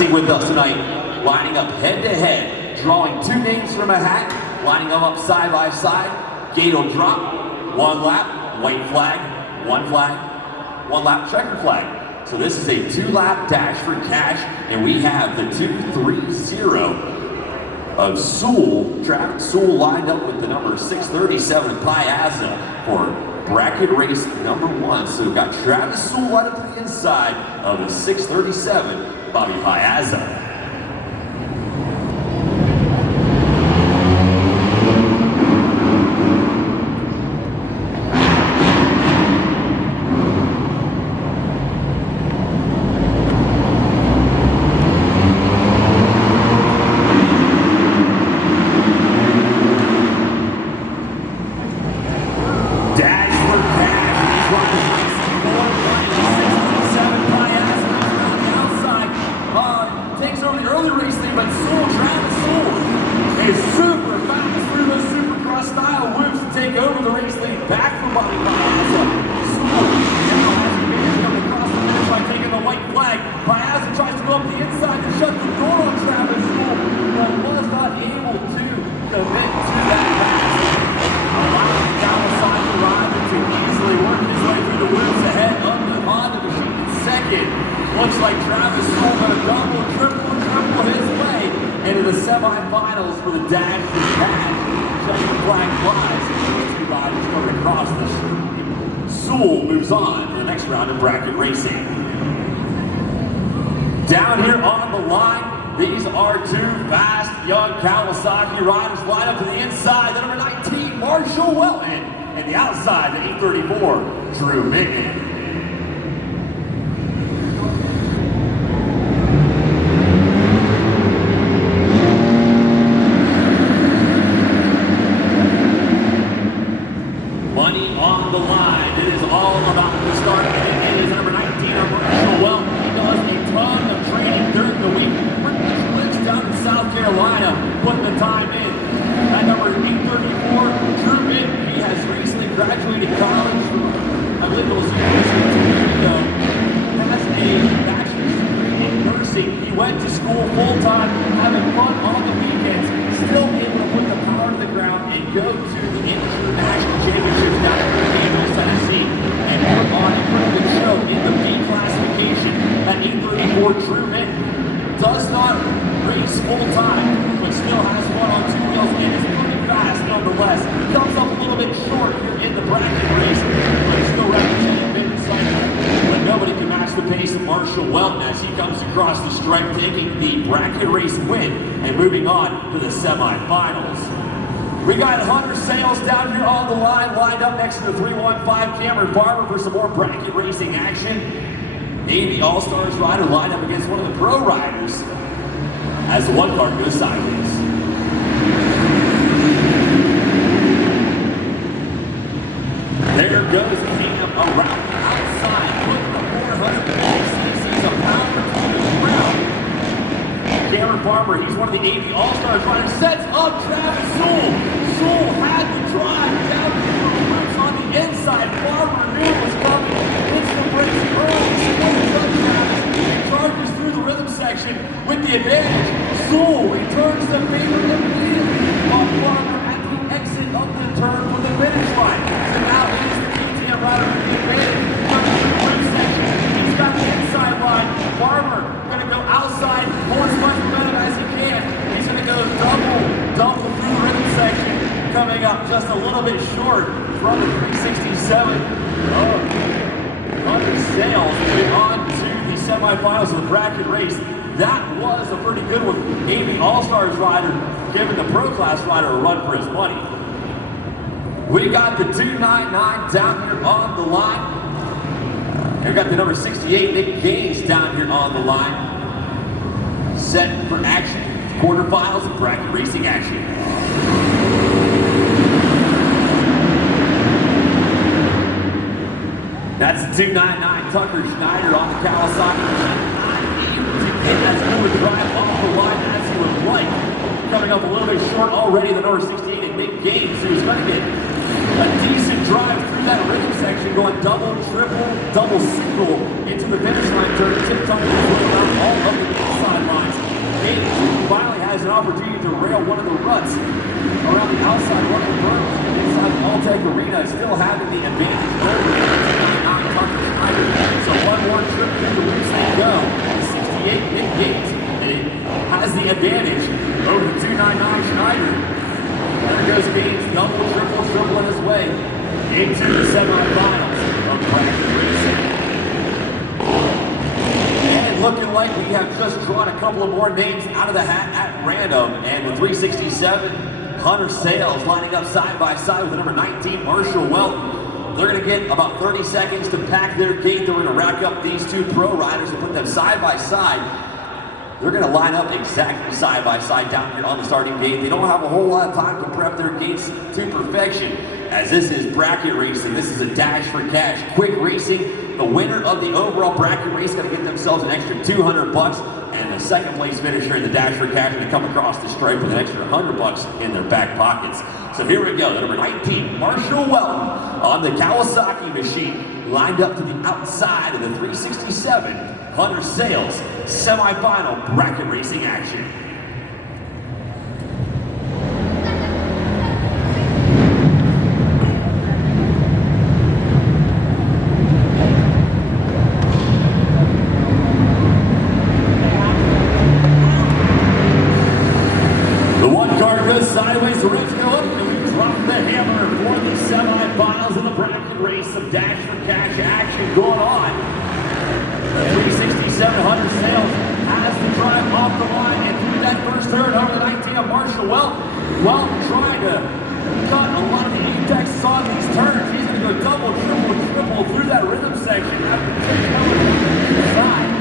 racing with us tonight, lining up head-to-head, drawing two names from a hat, lining them up side by side. Gate will drop, one lap, white flag, one lap, checker flag. So this is a two-lap dash for cash, and we have the 230 of Sewell. Travis Sewell lined up with the number 637 Piazza for bracket race number 1. So we've got Travis Sewell lined up to the inside of the 637 Bobby Piazza. Looks like Travis Sewell going to double, triple his way into the semifinals for the dash for cash. Just the flag flies. These two riders coming across the street. Sewell moves on to the next round of bracket racing. Down here on the line, these are two fast young Kawasaki riders lined up to the inside. The number 19, Marshall Welton, and the outside, the 834, Drew Minton. On the line, it is all about the start. It is number 19, Marshall Welton. He does a ton of training during the week. Pretty much lives down in South Carolina, putting the time in. At number 834, Drew Minton. He has recently graduated college from, I believe it was University of Toledo. Has a bachelor's degree in nursing. He went to school full time, having fun on the weekends, still able to put the power to the ground and go to the international championships down in Tennessee, and put on a pretty good show in the B classification. At 834, Drew Minton does not race full time, but still has one on two wheels and is pretty fast nonetheless. Comes up a little bit short here in the bracket race, but he's still representing mid-cycle. But nobody can match the pace of Marshall Welton as he comes across the stripe, taking the bracket race win and moving on to the semifinals. We got Hunter Sales down here on the line, lined up next to the 315 Cameron Farmer for some more bracket racing action. Navy All-Stars rider lined up against one of the pro riders as the one car goes sideways. There goes Cam around the outside, putting the 400 a pound to the ground. Cameron Farmer, he's one of the AV All-Stars riders, sets up Travis Sewell. Sewell had the drive down to the roots on the inside. Farmer knew it was coming. Hits the brakes early, spins up Travis, and charges through the rhythm section with the advantage. Sewell returns the favor immediately on Farmer at the exit of the turn for the finish line. So now it is the KTM rider with the advantage. Coming through the rhythm section. He's got the inside line. Farmer going to go outside, pull as much momentum as he can. He's going to go double through the rhythm section. Coming up just a little bit short from the 367 Hunter Sales. Moving on to the semifinals of the bracket race. That was a pretty good one. AV All-Stars rider giving the Pro Class rider a run for his money. We got the 299 down here on the line. And we got the number 68 Nick Gaines down here on the line. Set for action. Quarterfinals of bracket racing action. That's the 299 Tucker Schneider on the Kawasaki. Not able to get as good a drive off the line as he would like. Coming up a little bit short already, the number 68 and Nick Gaines, who's going to get a decent drive through that rhythm section, going double, triple, double single into the finish line turn, tip-top all of the inside line. starts around the outside, running burns inside the Alltech Arena, still having the advantage over so one more trip through the loops they go. 68 Nick Gates, and it has the advantage over 299 Schneider. There goes Gates, double, triple on his way into the semifinals of bracket racing. And looking like we have just drawn a couple of more names out of the hat at random. And the 367, Hunter Sales lining up side by side with the number 19, Marshall Welton. They're going to get about 30 seconds to pack their gate. They're going to rack up these two pro riders and put them side by side. They're going to line up exactly side by side down here on the starting gate. They don't have a whole lot of time to prep their gates to perfection, as this is bracket racing. This is a dash for cash, quick racing. The winner of the overall bracket race is going to get themselves an extra $200, and the second place finisher in the dash for cash is going to come across the stripe with an extra $100 in their back pockets. So here we go, the number 19, Marshall Welton on the Kawasaki machine, lined up to the outside of the 367, Hunter Sales, semifinal bracket racing action. The one car goes sideways, the ribs go up, and we drop the hammer for the semifinals of the bracket race. Some dash for cash action going on. The 367 Sales has to drive off the line and through that first turn over the 19 of Marshall Welton. Welton trying to cut a lot of the apexes on these turns. He's going to go double, triple through that rhythm section after taking over the side.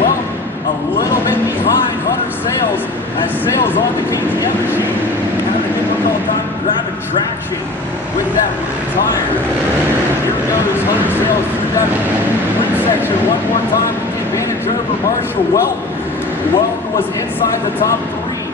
Welton a little bit behind Hunter Sales as Sales on the KTM machine, having a difficult time grabbing traction with that tire. Here goes Hunter Sales through that rhythm section one more time with the advantage over Marshall Welton. Welton was inside the top three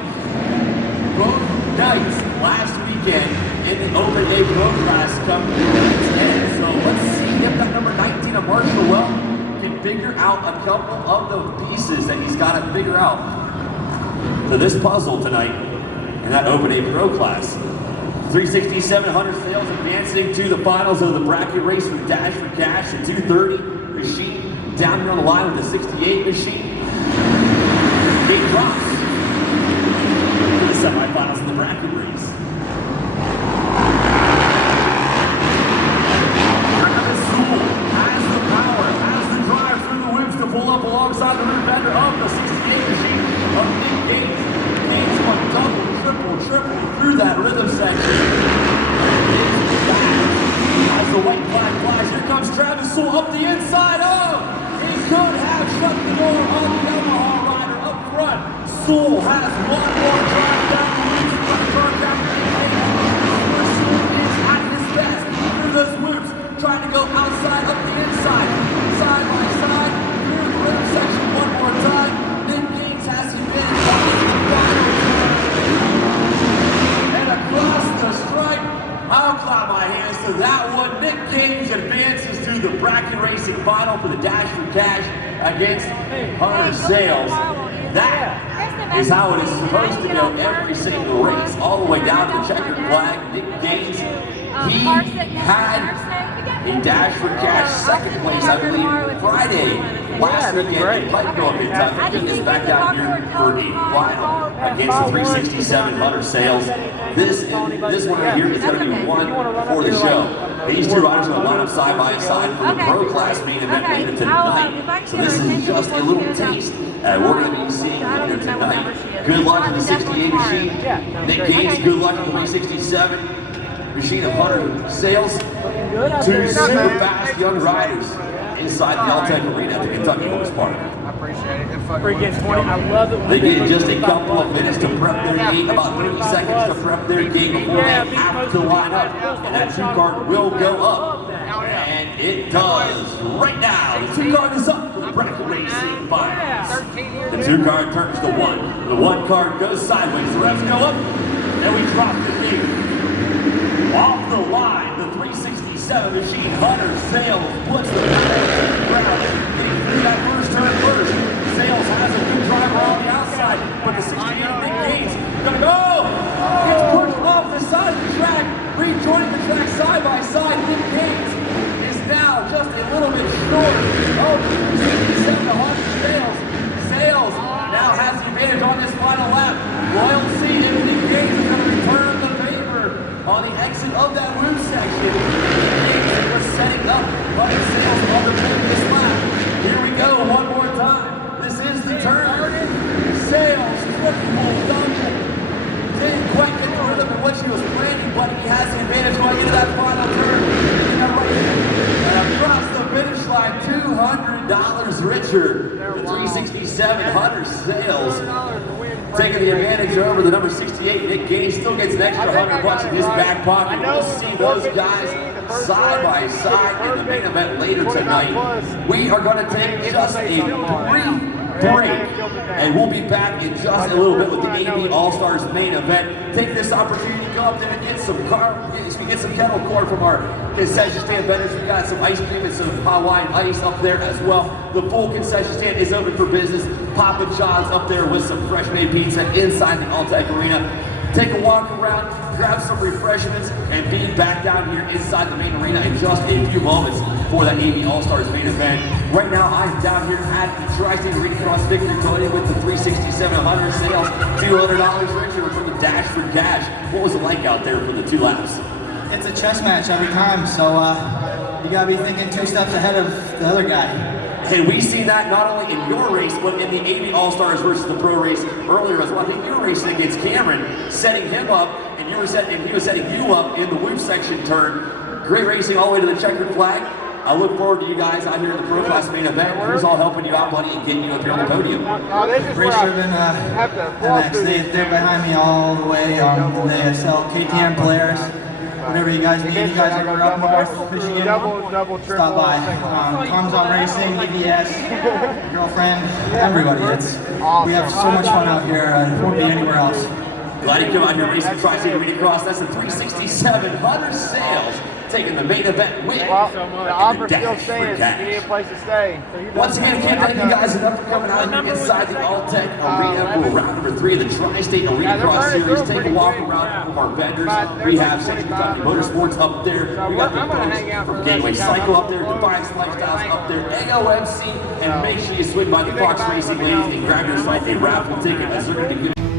both nights last weekend in the Open A Pro class coming to its end. So let's see if that number 19 of Marshall Welton can figure out a couple of the pieces that he's got to figure out for this puzzle tonight in that Open A Pro class. 367 Sales advancing to the finals of the bracket race with dash for cash. The 230 machine down here on the line with the 68 machine. Gate drops to the semifinals of the bracket race. Pull up alongside the rear fender of the 68 machine of Nick Gates. Gates went double, triple through that rhythm section. As the white flag flies, here comes Travis Sewell up the inside. Oh, he could have shut the door on the Yamaha rider up front. Sewell has one more drive down the loops. Sewell is at his best through those loops, trying to go outside, up the inside, side by side. Rhythm section one more time. Nick Gates has to finish and across the stripe. I'll clap my hands to that one. Nick Gates advances to the bracket racing final for the dash for cash against Hunter Sales. That is how it is supposed to go every single race, all the way down to the checkered flag. Nick Gates, he had a dash for cash second place, I believe, Friday last weekend in Pikeville, Kentucky. He is back out here for a final against the 367 Hunter Sales. This one right here is going to be one for the show. These two riders are going to line up side by side for the pro class being event later tonight. So this is just a little taste at what we're going to be seeing later tonight. Good luck to the 68 machine. Nick Gates, good luck to the 367 machine of Hunter Sales. Two super fast young riders inside the Alltech Arena at the Kentucky Horse Park. I appreciate it. Freaking 20. I love it. They get just a couple of minutes to prep their gate, about 30 seconds to prep their gate before they have to line up. And that two card will go up. And it does right now. The two card is up for the bracket racing finals. The two card turns to one. The one card goes sideways. The refs go up. And we drop the gate. Off the line, the 367 machine, Hunter Sales puts the ground, getting through that first turn first. Sales has a good driver on the outside, but the 68 Nick Gates gonna go. He Didn't quite get the rhythm in what she was planning, but he has the advantage going into that final turn. And across the finish line, $200 richer. The 367 sales. Taking the advantage over the number 68, Nick Gage still gets an extra $100 in his back pocket. We'll see those guys side by side in the main event later tonight. We are going to take just a brief break, and we'll be back in just a little bit with the AB All-Stars main event. Take this opportunity to go up there and get some kettle corn from our concession stand vendors. We got some ice cream and some Hawaiian ice up there as well. The full concession stand is open for business. Papa John's up there with some fresh made pizza inside the Alltech Arena. Take a walk around, grab some refreshments, and be back down here inside the main arena in just a few moments for that AB All-Stars main event. Right now, I'm down here at the Tri-State Arenacross Victory Podium with the 367 sales, $200 richer for the Dash for Cash. What was it like out there for the 2 laps? It's a chess match every time, so you gotta be thinking 2 steps ahead of the other guy. And we see that not only in your race, but in the AB All-Stars versus the Pro race earlier as well. I think you were racing against Cameron, setting him up, and he was setting you up in the whoop section turn. Great racing all the way to the checkered flag. I look forward to you guys out here in the Pro Class main event. Who's all helping you out, buddy, and getting you up here on the podium? Race driven MX. They're behind me all the way. They sell KTM players. Whatever you guys need, you guys are up north, Michigan, stop by. Tom's on Racing, EVS, girlfriend, everybody. We have so much fun out here. It won't be anywhere else. Glad you come out here racing Tri-State Arenacross. That's the 367 sales. Taking the main event win. Well, the offer still stands. You need a place to stay. Once again, I can't thank you guys enough for coming out here inside the Alltech Arena for round number 3 of the Tri-State Arenacross Series. Take a walk around from our vendors. We have Century Country Motorsports up there. We got the folks from Gateway Cycle up there, Defiance Lifestyles up there, AOMC, and make sure you swing by the Fox Racing ladies and grab yourself a raffle ticket as they're going to give